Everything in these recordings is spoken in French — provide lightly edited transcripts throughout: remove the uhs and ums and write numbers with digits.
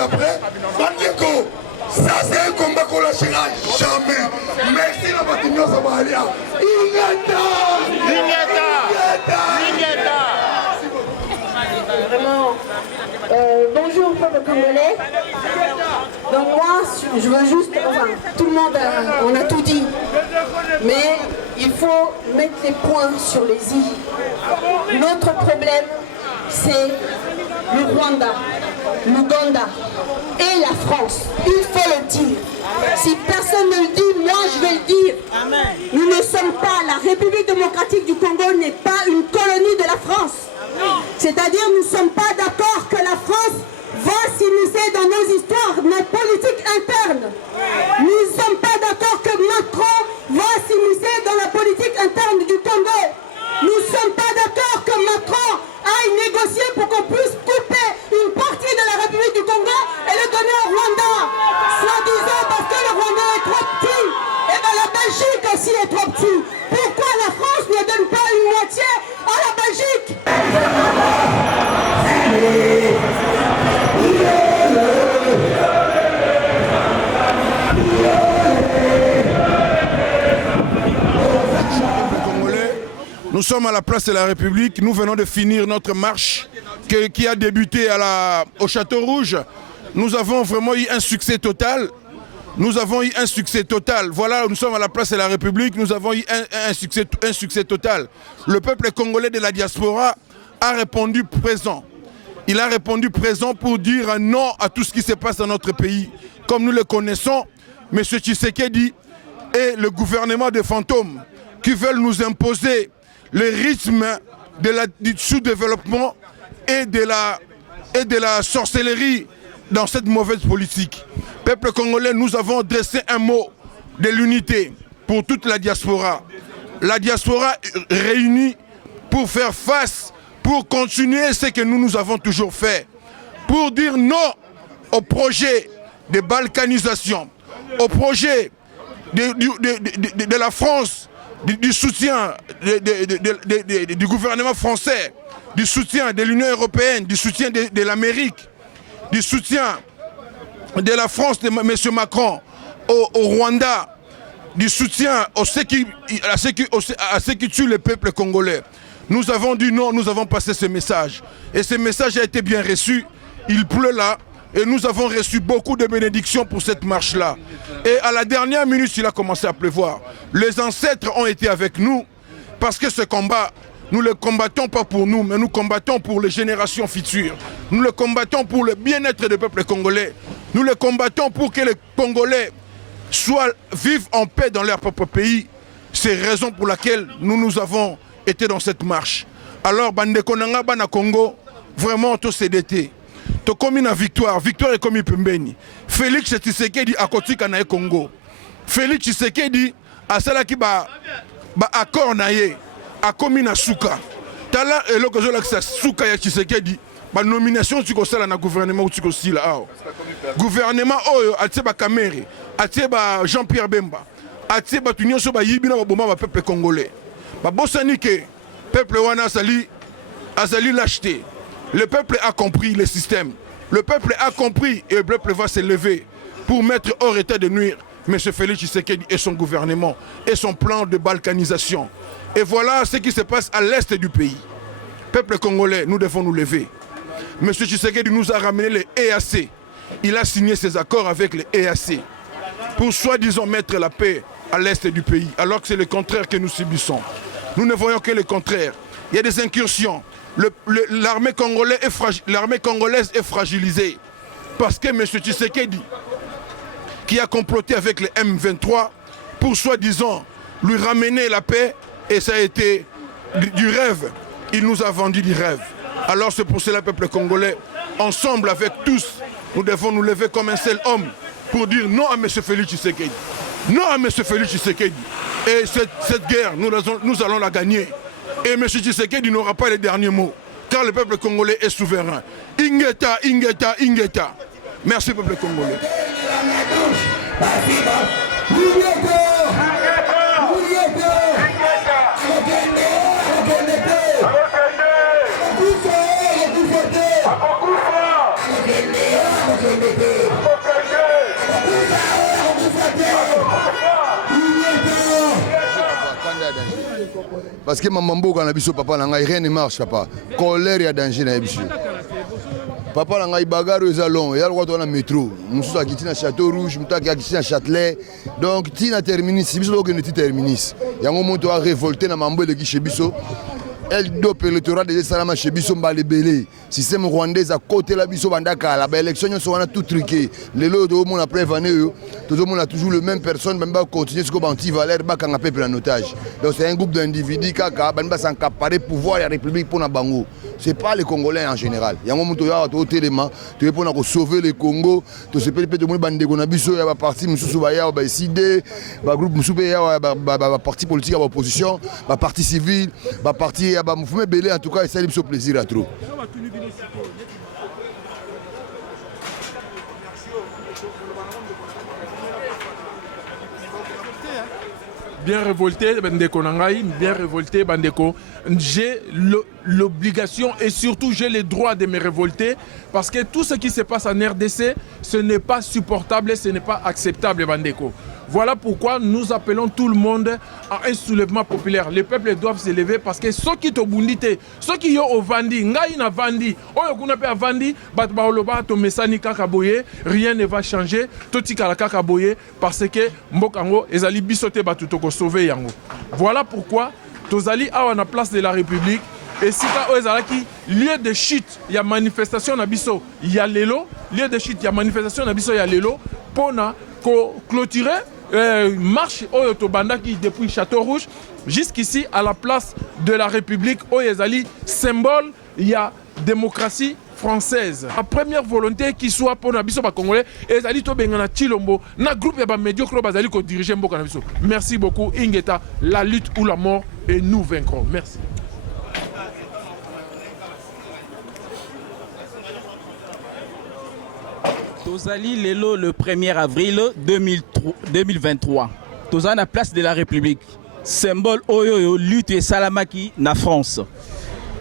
après. Bandeko, ça c'est un combat qu'on lâchera jamais. Merci la Batignon Somalia. Vraiment, bonjour peuple congolais. Donc moi, je veux juste, enfin, tout le monde, on a tout dit. Mais il faut mettre les points sur les i. Notre problème, c'est le Rwanda, l'Ouganda et la France. Il faut le dire. Si personne ne le dit, moi je vais le dire. Nous ne sommes pas, la République démocratique du Congo n'est pas une colonie de la France. C'est-à-dire nous ne sommes pas d'accord que la France va s'immiscer dans nos histoires, nos politiques internes. Nous ne sommes pas d'accord que Macron va s'immiscer dans la politique interne du Congo. Nous ne sommes pas d'accord que Macron aille négocier pour qu'on puisse couper une partie de la République du Congo et le donner au Rwanda. Soi-disant parce que le Rwanda est trop petit. Et bien la Belgique aussi est trop petit. Pourquoi la France ne donne pas une moitié à la Belgique? Nous sommes à la place de la République. Nous venons de finir notre marche qui a débuté au Château Rouge. Nous avons vraiment eu un succès total. Nous avons eu un succès total. Voilà, nous sommes à la place de la République. Nous avons eu un succès total. Le peuple congolais de la diaspora a répondu présent. Il a répondu présent pour dire un non à tout ce qui se passe dans notre pays. Comme nous le connaissons, M. Tshisekedi et le gouvernement des fantômes qui veulent nous imposer le rythme du sous-développement et de la sorcellerie dans cette mauvaise politique. Peuple congolais, nous avons dressé un mot de l'unité pour toute la diaspora. La diaspora réunie pour faire face, pour continuer ce que nous avons toujours fait, pour dire non au projet de balkanisation, au projet de la France, du soutien du gouvernement français, du soutien de l'Union européenne, du soutien de l'Amérique, du soutien de la France de M. Macron au Rwanda, du soutien à ceux qui tuent le peuple congolais. Nous avons dit non, nous avons passé ce message. Et ce message a été bien reçu. Il pleut là. Et nous avons reçu beaucoup de bénédictions pour cette marche-là. Et à la dernière minute, il a commencé à pleuvoir. Les ancêtres ont été avec nous parce que ce combat, nous ne le combattons pas pour nous, mais nous combattons pour les générations futures. Nous le combattons pour le bien-être du peuple congolais. Nous le combattons pour que les Congolais vivent en paix dans leur propre pays. C'est la raison pour laquelle nous avons été dans cette marche. Alors, Bandeko Nanga Bana Congo, vraiment, tout s'est d'été. To komi na victoire est komi pembeni. Félix Tshisekedi akotika na Congo. Félix Tshisekedi asalaki ba accord na ye akomi na suka. Tala eloko zo lakisa suka ya Tshisekedi ba nomination tu ko sala na gouvernement ou tu ko sila awo. Gouvernement oyo atie ba Kamere, atie ba Jean-Pierre Bemba, atie ba tunyoso ba yibina ba bomba ba peuple congolais. Ba bosani ke peuple wana azali lâcheté. Le peuple a compris le système. Le peuple a compris et le peuple va se lever pour mettre hors état de nuire M. Félix Tshisekedi et son gouvernement et son plan de balkanisation. Et voilà ce qui se passe à l'est du pays. Peuple congolais, nous devons nous lever. M. Tshisekedi nous a ramené les EAC. Il a signé ses accords avec les EAC pour soi-disant mettre la paix à l'est du pays, alors que c'est le contraire que nous subissons. Nous ne voyons que le contraire. Il y a des incursions. L'armée congolaise est fragilisée parce que M. Tshisekedi, qui a comploté avec les M23 pour soi-disant lui ramener la paix, et ça a été du rêve. Il nous a vendu du rêve. Alors c'est pour cela, peuple congolais, ensemble avec tous, nous devons nous lever comme un seul homme pour dire non à M. Félix Tshisekedi. Non à M. Félix Tshisekedi. Et cette guerre, nous allons la gagner. Et M. Tshisekedi n'aura pas les derniers mots, car le peuple congolais est souverain. Ingeta, Ingeta, Ingeta. Merci, peuple congolais. Parce que maman quand a papa rien ne marche papa. Colère et danger na biso. Papa n'a bagarre aux allons, il y a le droit de métro. Nous sommes à na Château Rouge, nous sommes à na Châtelet. Donc tina terminis, si biso que ne terminis. Il y a un moment où on a révolté na mambo de chez biso. Elle doit l'électorat de Salama chez Bisso Mbalebele. Système rwandais à côté la Bisso Bandaka. La belle élection, on a tout truqué. Les lots de monde après tout le monde a toujours le même personne, même pas continuer ce qu'on anti-valère, pas qu'un peuple en otage. Donc c'est un groupe d'individus qui a s'encaparer pouvoir la République pour la Bango. Ce n'est pas les Congolais en général. Il y a un moment où il y a un élément, tu veux pour sauver le Congo, tu sais pas de monde bande qu'on a Bisso, il y a parti Moussousoubaya, décidé, groupe Moussoubaya, parti politique à l'opposition, parti civil, parti mouvement belé en tout cas, ça lui fait plaisir à trop. Bien révolté, Bandeko Nangaï, bien révolté, Bandeko. J'ai l'obligation et surtout j'ai le droit de me révolter parce que tout ce qui se passe en RDC, ce n'est pas supportable et ce n'est pas acceptable, Bandeko. Voilà pourquoi nous appelons tout le monde à un soulèvement populaire. Les peuples doivent se lever parce que ceux qui sont bundité, ceux qui sont au Vandi, Ngaï na Vandi, Vandi, rien ne va changer. Parce que Mbokango, ezali bisote batutoko sauver yango. Voilà pourquoi Tozali a la place de la République. Et si tu lieu de chute, il y a manifestation na biso, il y a l'élo, lieu de chute, il y a manifestation na biso, il y a l'élo, pour clôturer marche Oyotobandaki depuis Château Rouge jusqu'ici à la place de la République Oyezali, symbole, il y a démocratie française. La première volonté qui soit pour les Congolais, ezali to bengana Chilombo, na groupe ya ba médiocre bazali ko diriger mboka na biso. Merci beaucoup Ingeta, la lutte ou la mort et nous vaincrons. Merci. Tozali Lelo le 1er avril 2023. Tozali na place de la République. Symbole Oyo lutte et Salamaki na France.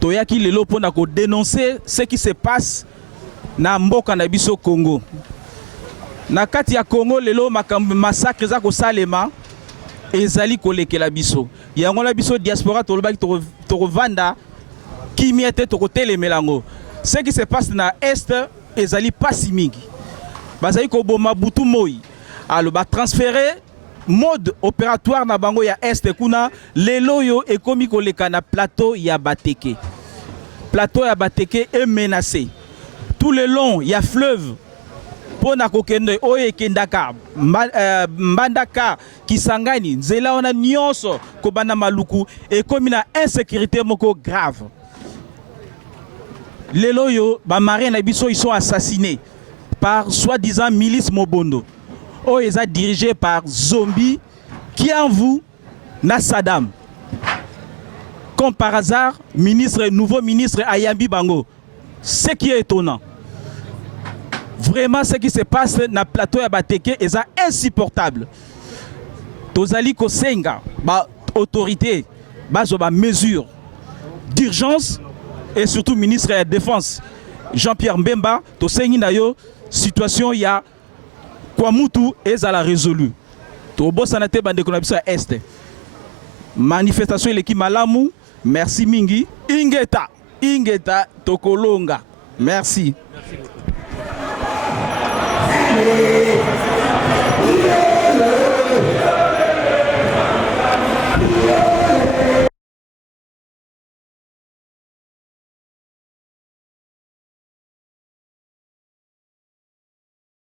Toyaki Lelo pour dénoncer ce qui se passe na mboka na biso Congo. Na kati ya Congo Lelo massacre za ko salema ezali kolekela biso. Yango la biso diaspora tolobaki to vanda kimiete to telemelango. Ce qui se passe na est ezali pasi mingi. Bazali ko boma butu moi. Alors ba transférer mode opératoire na bango ya est kuna lelo yo ekomi koleka na plateau ya Bateke. Plateau ya Bateke est menacé. Tout le long il y a fleuve pour na kokende oye kendaka mbandaka kisangani nzela ona nyonso ko bana maluku ekomi na insécurité moko grave. Lelo yo ba marins na biso ils sont assassinés par soi-disant milice Mobondo. Oh, ils sont dirigés par Zombi qui en vous na Saddam. Comme par hasard, nouveau ministre Ayambi Bango. Ce qui est étonnant. Vraiment, ce qui se passe dans le plateau de Bateke est insupportable. Tozali Kosenga, autorité, mesure d'urgence et surtout ministre de la Défense Jean-Pierre Mbemba, Tosengi Nayo, situation il y a Kwamutu et à la résolu. Tobo sanate bande konabisa est. Manifestation l'équipe Malamu, merci mingi. Ingeta Tokolonga. Merci. Merci beaucoup.